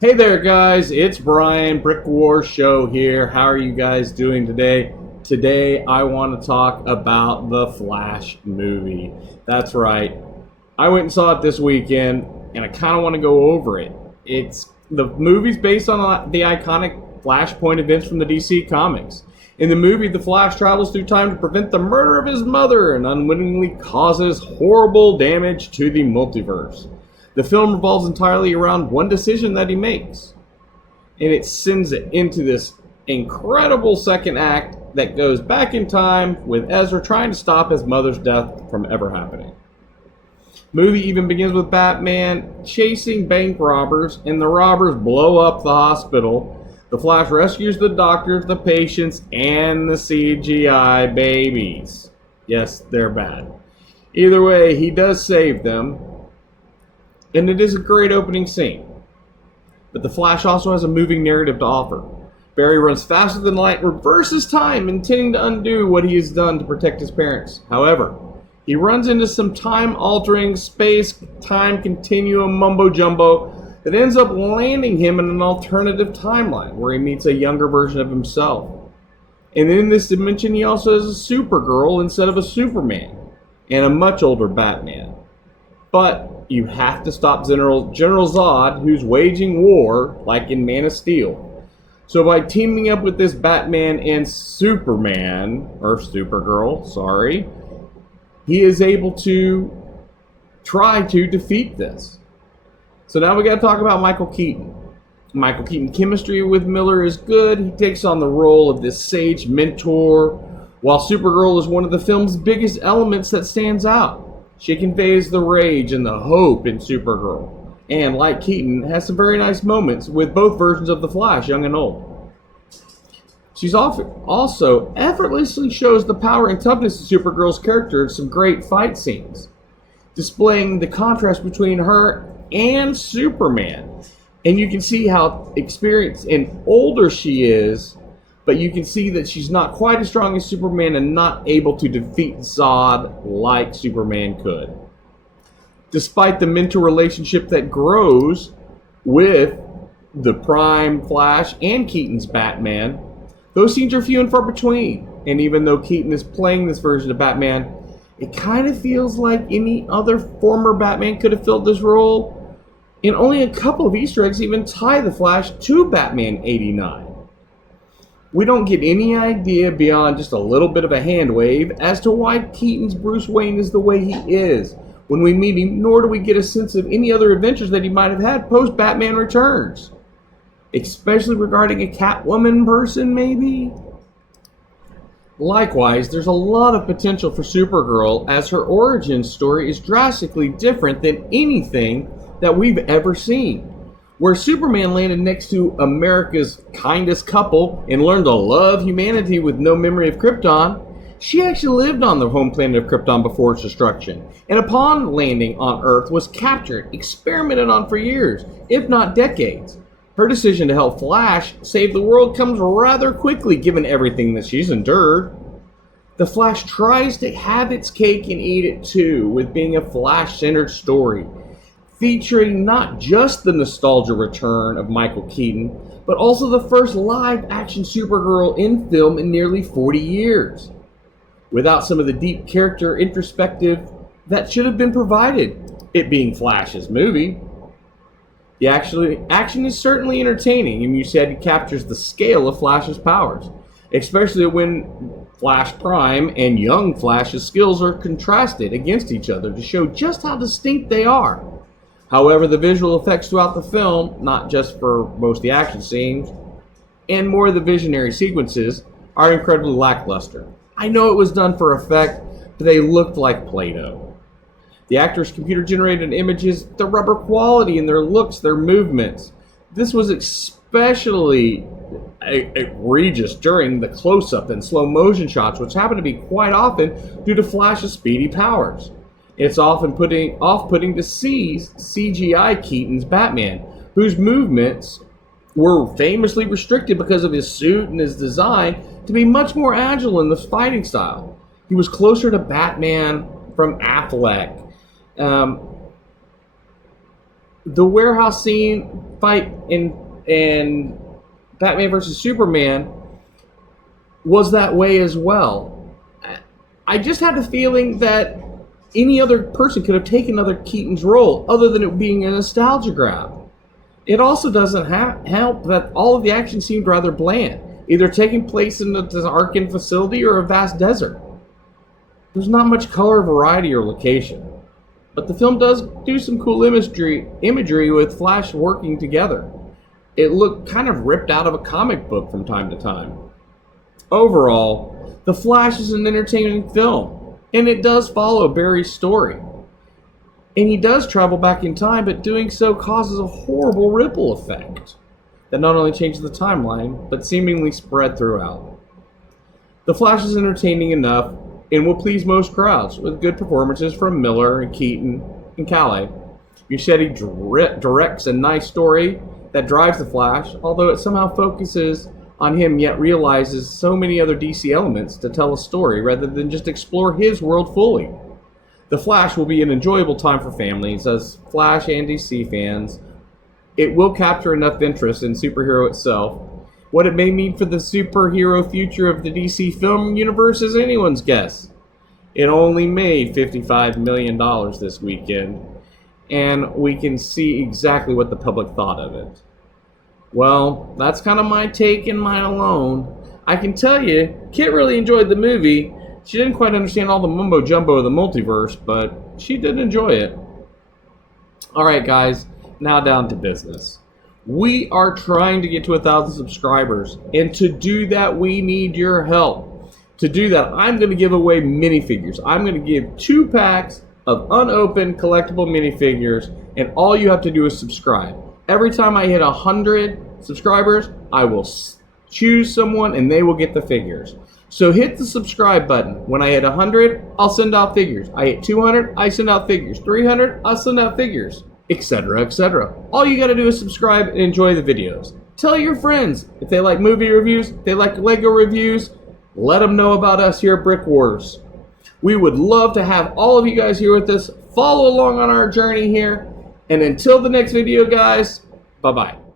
Hey there, guys. It's Brian, Brick War Show here. How are you guys doing today? Today, I want to talk about the Flash movie. That's right. I went and saw it this weekend, and I kind of want to go over it. The movie's based on the iconic Flashpoint events from the DC Comics. In the movie, the Flash travels through time to prevent the murder of his mother and unwittingly causes horrible damage to the multiverse. The film revolves entirely around one decision that he makes, and it sends it into this incredible second act that goes back in time with Ezra trying to stop his mother's death from ever happening. Movie even begins with Batman chasing bank robbers, and the robbers blow up the hospital. The Flash rescues the doctors, the patients, and the CGI babies. Yes, they're bad. Either way, he does save them, and it is a great opening scene. But the Flash also has a moving narrative to offer. Barry runs faster than light, reverses time, intending to undo what he has done to protect his parents. However, he runs into some time-altering space-time continuum mumbo-jumbo that ends up landing him in an alternative timeline where he meets a younger version of himself. And in this dimension, he also has a Supergirl instead of a Superman, and a much older Batman. But you have to stop General Zod, who's waging war, like in Man of Steel. So by teaming up with this Batman and Superman, or Supergirl, sorry, he is able to try to defeat this. So now we got to talk about Michael Keaton. Michael Keaton's chemistry with Miller is good. He takes on the role of this sage mentor, while Supergirl is one of the film's biggest elements that stands out. She conveys the rage and the hope in Supergirl, and like Keaton, has some very nice moments with both versions of the Flash, young and old. She's also effortlessly shows the power and toughness of Supergirl's character in some great fight scenes, displaying the contrast between her and Superman. And you can see how experienced and older she is, but you can see that she's not quite as strong as Superman and not able to defeat Zod like Superman could. Despite the mentor relationship that grows with the Prime Flash and Keaton's Batman, those scenes are few and far between. And even though Keaton is playing this version of Batman, it kind of feels like any other former Batman could have filled this role. And only a couple of Easter eggs even tie the Flash to Batman 89. We don't get any idea beyond just a little bit of a hand wave as to why Keaton's Bruce Wayne is the way he is when we meet him, nor do we get a sense of any other adventures that he might have had post-Batman Returns. Especially regarding a Catwoman person, maybe? Likewise, there's a lot of potential for Supergirl as her origin story is drastically different than anything that we've ever seen. Where Superman landed next to America's kindest couple and learned to love humanity with no memory of Krypton, she actually lived on the home planet of Krypton before its destruction, and upon landing on Earth was captured, experimented on for years, if not decades. Her decision to help Flash save the world comes rather quickly given everything that she's endured. The Flash tries to have its cake and eat it too, with being a Flash-centered story, featuring not just the nostalgia return of Michael Keaton, but also the first live-action Supergirl in film in nearly 40 years, without some of the deep character introspective that should have been provided, it being Flash's movie. The action is certainly entertaining, and you said it captures the scale of Flash's powers, especially when Flash Prime and young Flash's skills are contrasted against each other to show just how distinct they are. However, the visual effects throughout the film, not just for most of the action scenes, and more of the visionary sequences, are incredibly lackluster. I know it was done for effect, but they looked like Play-Doh. The actors' computer-generated images, the rubber quality in their looks, their movements. This was especially egregious during the close-up and slow-motion shots, which happen to be quite often due to Flash's speedy powers. It's often off-putting to see CGI Keaton's Batman, whose movements were famously restricted because of his suit and his design to be much more agile in the fighting style. He was closer to Batman from Affleck, The warehouse scene fight in Batman versus Superman was that way as well. I just had the feeling that any other person could have taken other Keaton's role other than it being a nostalgia grab. It also doesn't help that all of the action seemed rather bland, either taking place in the Arkham facility or a vast desert. There's not much color, variety, or location. But the film does do some cool imagery with Flash working together. It looked kind of ripped out of a comic book from time to time. Overall, The Flash is an entertaining film, and it does follow Barry's story. And he does travel back in time, but doing so causes a horrible ripple effect that not only changes the timeline, but seemingly spread throughout. The Flash is entertaining enough and will please most crowds, with good performances from Miller and Keaton and Calais. Muschietti directs a nice story that drives the Flash, although it somehow focuses on him yet realizes so many other DC elements to tell a story rather than just explore his world fully. The Flash will be an enjoyable time for families, as Flash and DC fans. It will capture enough interest in superhero itself. What it may mean for the superhero future of the DC film universe is anyone's guess. It only made $55 million this weekend, and we can see exactly what the public thought of it. Well, that's kind of my take and mine alone. I can tell you, Kitt really enjoyed the movie. She didn't quite understand all the mumbo-jumbo of the multiverse, but she did enjoy it. Alright guys, now down to business. We are trying to get to 1,000 subscribers, and to do that, we need your help. To do that, I'm going to give away minifigures. I'm going to give 2 packs of unopened collectible minifigures, and all you have to do is subscribe. Every time I hit 100 subscribers, I will choose someone, and they will get the figures. So hit the subscribe button. When I hit 100, I'll send out figures. I hit 200, I send out figures. 300, I'll send out figures. Etc., etc. All you gotta do is subscribe and enjoy the videos. Tell your friends if they like movie reviews, if they like Lego reviews, let them know about us here at Brick Wars. We would love to have all of you guys here with us. Follow along on our journey here. And until the next video, guys, bye-bye.